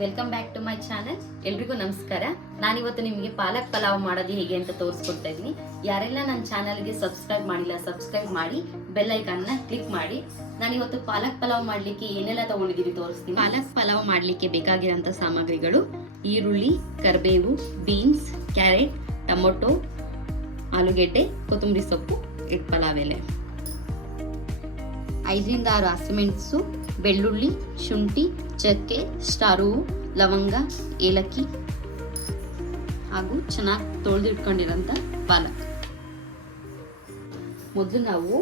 Welcome back to my channel. ಎಲ್ರಿಗೂ ನಮಸ್ಕಾರ. ನಾನಿವತ್ತು ನಿಮಗೆ ಪಾಲಕ್ ಪಲಾವ್ ಮಾಡೋದು ಹೇಗೆ ಅಂತ ತೋರಿಸ್ಕೊಡ್ತಾ ಇದ್ದೀನಿ. ಯಾರೆಲ್ಲ ನನ್ನ ಚಾನಲ್ಗೆ ಸಬ್ಸ್ಕ್ರೈಬ್ ಮಾಡಿಲ್ಲ ಸಬ್ಸ್ಕ್ರೈಬ್ ಮಾಡಿ, ಬೆಲ್ ಐಕಾನ್ನ ಕ್ಲಿಕ್ ಮಾಡಿ. ನಾನಿವತ್ತು ಪಾಲಕ್ ಪಲಾವ್ ಮಾಡಲಿಕ್ಕೆ ಏನೆಲ್ಲ ತಗೊಂಡಿದ್ದೀನಿ ತೋರಿಸ್ತೀನಿ. ಪಾಲಕ್ ಪಲಾವ್ ಮಾಡಲಿಕ್ಕೆ ಬೇಕಾಗಿರೋಂಥ ಸಾಮಗ್ರಿಗಳು: ಈರುಳ್ಳಿ, ಕರಿಬೇವು, ಬೀನ್ಸ್, ಕ್ಯಾರೆಟ್, ಟೊಮೊಟೊ, ಆಲೂಗೆಡ್ಡೆ, ಕೊತ್ತಂಬರಿ ಸೊಪ್ಪು, ಪಲಾವ್ ಎಲೆ, 5 ರಿಂದ 6 ಹಸಿಮೆಣಸು, ಬೆಳ್ಳುಳ್ಳಿ, ಶುಂಠಿ, ಚಕ್ಕೆ, ಸ್ಟಾರ್ ಹೂವು, ಲವಂಗ, ಏಲಕ್ಕಿ ಹಾಗೂ ಚೆನ್ನಾಗಿ ತೊಳೆದಿಟ್ಕೊಂಡಿರೋಂಥ ಪಾಲಕ್. ಮೊದಲು ನಾವು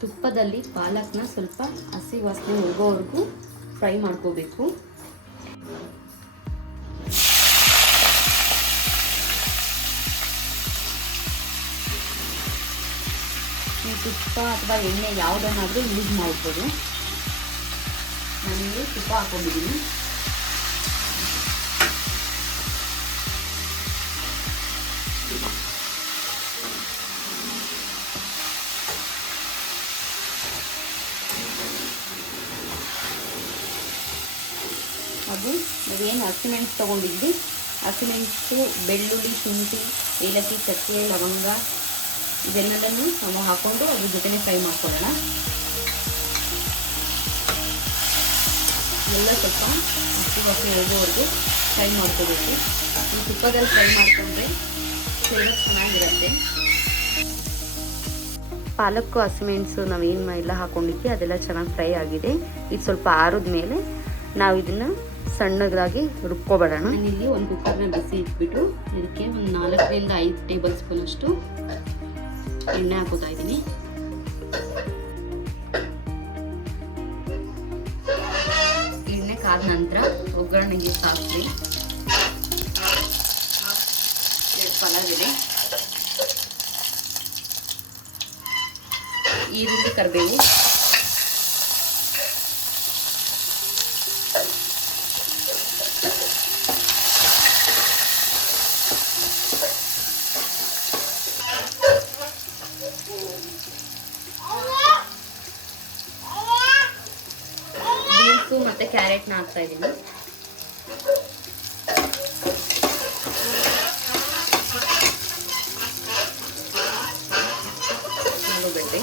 ತುಪ್ಪದಲ್ಲಿ ಪಾಲಕ್ನ ಸ್ವಲ್ಪ ಹಸಿ ವಾಸನೆ ಹೋಗೋವರೆಗೂ ಫ್ರೈ ಮಾಡ್ಕೋಬೇಕು. ತುಪ್ಪ ಅಥವಾ ಎಣ್ಣೆ ಯಾವುದನ್ನಾದರೂ ಯೂಸ್ ಮಾಡ್ಬೋದು. ನಾನಿಲ್ಲಿ ತುಪ್ಪ ಹಾಕೊಂಡಿದ್ದೀನಿ. ಅದು ನಾವೇನು ಹಸಿಮೆಣಸು ತೊಗೊಂಡಿದ್ವಿ, ಹಸಿಮೆಣಸು, ಬೆಳ್ಳುಳ್ಳಿ, ಶುಂಠಿ, ಏಲಕ್ಕಿ, ಚಕ್ಕೆ, ಲವಂಗ ಇದನ್ನೆಲ್ಲನೂ ನಾವು ಹಾಕ್ಕೊಂಡು ಅದ್ರ ಜೊತೆನೇ ಫ್ರೈ ಮಾಡ್ಕೊಳ್ಳೋಣ. ಎಲ್ಲ ಸ್ವಲ್ಪ ಹಸಿ ವಾಸನೆ ಹೋಗೋವರೆಗೂ ಫ್ರೈ ಮಾಡ್ಕೋಬೇಕು. ಈ ತುಪ್ಪದಲ್ಲಿ ಫ್ರೈ ಮಾಡಿಕೊಂಡ್ರೆ ಫ್ಲೇವರ್ ಚೆನ್ನಾಗಿರುತ್ತೆ. ಪಾಲಕ್ಕು ಹಸಿಮೆಣಸು ನಾವೇನು ಎಲ್ಲ ಹಾಕ್ಕೊಂಡಿದ್ವಿ ಅದೆಲ್ಲ ಚೆನ್ನಾಗಿ ಫ್ರೈ ಆಗಿದೆ. ಇದು ಸ್ವಲ್ಪ ಆರಿದ ಮೇಲೆ ನಾವು ಇದನ್ನು ಸಣ್ಣದಾಗಿ ರುಬ್ಕೊಬೇಡೋಣ. ನಾನಿಲ್ಲಿ ಒಂದು ಕುಕ್ಕರ್ನ ಬಿಸಿ ಇಟ್ಬಿಟ್ಟು ಇದಕ್ಕೆ ಒಂದು 4 ರಿಂದ 5 ಟೇಬಲ್ ಸ್ಪೂನ್ ಅಷ್ಟು ಎಣ್ಣೆ ಹಾಕೋತಾ ಇದ್ದೀನಿ. ಎಣ್ಣೆ ಕಾದ ನಂತರ ಒಗ್ಗರಣೆಗೆ ಸಾಸಿವೆ, 2 ಪಲಾವ್ ಎಲೆ, ಈರುಳ್ಳಿ, ಕರಿಬೇವು, ಬೀನ್ಸು ಮತ್ತು ಕ್ಯಾರೆಟ್ನ ಹಾಕ್ತಾ ಇದ್ದೀನಿ. ಆಲೂಗಡ್ಡೆ,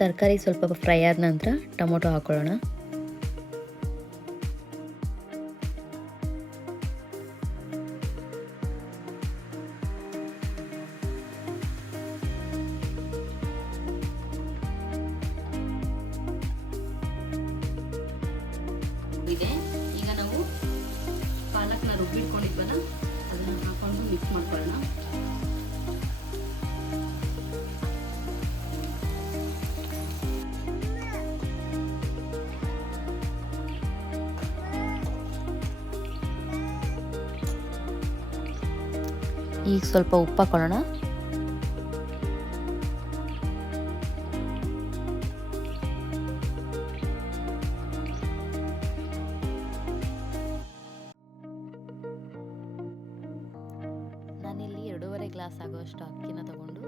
ತರಕಾರಿ ಸ್ವಲ್ಪ ಫ್ರೈ ಆದ ನಂತರ ಟೊಮೊಟೊ ಹಾಕೊಳ್ಳೋಣ. ಈಗ ನಾವು ಪಾಲಕ್ನ ರುಬ್ಬಿಟ್ಕೊಂಡಿದ್ವಲ್ಲ ಅದನ್ನ ಹಾಕೊಂಡು ಮಿಕ್ಸ್ ಮಾಡ್ಕೊಳ್ಳೋಣ. ಈಗ ಸ್ವಲ್ಪ ಉಪ್ಪು ಹಾಕೊಳ್ಳೋಣ. ನಾನಿಲ್ಲಿ 2.5 ಗ್ಲಾಸ್ ಆಗೋಷ್ಟು ಅಕ್ಕಿನ ತಗೊಂಡು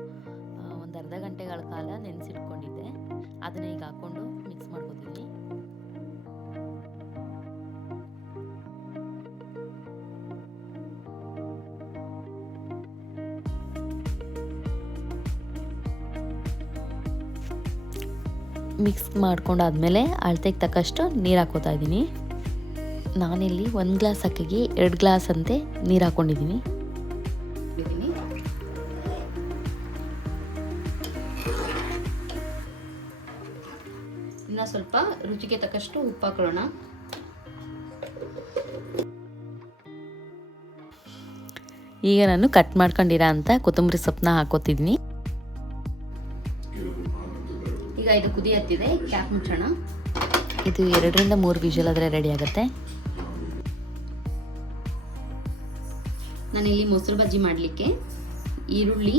ಒಂದು ಅರ್ಧ ಗಂಟೆಗಳ ಕಾಲ ನೆನೆಸಿಟ್ಕೊಂಡಿದ್ದೆ. ಅದನ್ನ ಈಗ ಹಾಕ್ಕೊಂಡು ಮಿಕ್ಸ್ ಮಾಡ್ಕೊತೀನಿ. ಮಿಕ್ಸ್ ಮಾಡ್ಕೊಂಡಾದ್ಮೇಲೆ ಅಳತೆಗೆ ತಕ್ಕಷ್ಟು ನೀರು ಹಾಕೋತಾ ಇದ್ದೀನಿ. ನಾನಿಲ್ಲಿ 1 ಗ್ಲಾಸ್ ಅಕ್ಕಿಗೆ 2 ಗ್ಲಾಸ್ ಅಂತೆ ನೀರು ಹಾಕ್ಕೊಂಡಿದ್ದೀನಿ. ಇನ್ನು ಸ್ವಲ್ಪ ರುಚಿಗೆ ತಕ್ಕಷ್ಟು ಉಪ್ಪು ಹಾಕೊಳ್ಳೋಣ. ಈಗ ನಾನು ಕಟ್ ಮಾಡ್ಕೊಂಡಿರೋ ಅಂತ ಕೊತ್ತಂಬರಿ ಸೊಪ್ಪನ್ನ ಹಾಕೋತಿದ್ದೀನಿ. ಈಗ ಇದು ಕುದಿ ಹತ್ತಿದೆ, ಕ್ಯಾಪ್ ಮುಚ್ಚೋಣ. ಇದು 2 ರಿಂದ 3 ವಿಷಲ್ ಆದರೆ ರೆಡಿ ಆಗುತ್ತೆ. ನಾನಿಲ್ಲಿ ಮೊಸರು ಬಜ್ಜಿ ಮಾಡಲಿಕ್ಕೆ ಈರುಳ್ಳಿ,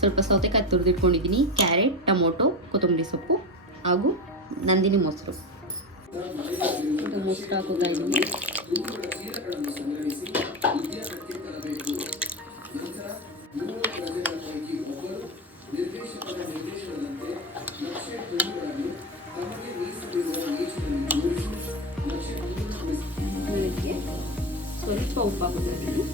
ಸ್ವಲ್ಪ ಸೌತೆಕಾಯಿ ತುರಿದಿಟ್ಕೊಂಡಿದ್ದೀನಿ, ಕ್ಯಾರೆಟ್, ಟೊಮೊಟೊ, ಕೊತ್ತಂಬರಿ ಸೊಪ್ಪು ಹಾಗೂ ನಂದಿನಿ ಮೊಸರು. ಇದು ಮೊಸರು ಹಾಕೋತಾ ಇದ್ದೀನಿ. ಉಪ್ಪು ಹಾಕ್ತಾ ಇದ್ದೀನಿ.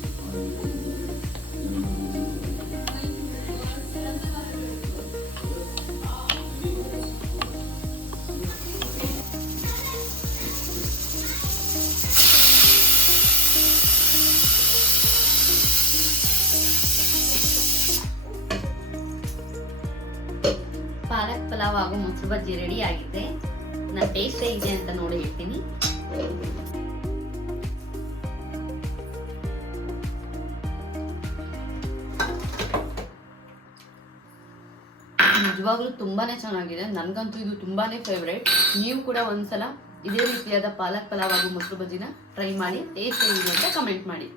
ಪಾಲಕ್ ಪಲಾವ್ ಹಾಗೂ ಮೊಸರು ಬಜ್ಜಿ ರೆಡಿ ಆಗಿದೆ. ನಾನು ಟೇಸ್ಟ್ ಹೇಗಿದೆ ಅಂತ ನೋಡಿ ಹೇಳ್ತೀನಿ. ನಿಜವಾಗ್ಲೂ ತುಂಬಾನೇ ಚೆನ್ನಾಗಿದೆ. ನನಗಂತೂ ಇದು ತುಂಬಾನೇ ಫೇವ್ರೇಟ್. ನೀವು ಕೂಡ ಒಂದ್ಸಲ ಇದೇ ರೀತಿಯಾದ ಪಾಲಕ್ ಪಲಾವ್ ಹಾಗೂ ಮೊಸರು ಬಜ್ಜಿನ ಟ್ರೈ ಮಾಡಿ, ಟೇಸ್ಟ್ ಹೇಗಿದೆ ಅಂತ ಕಮೆಂಟ್ ಮಾಡಿ.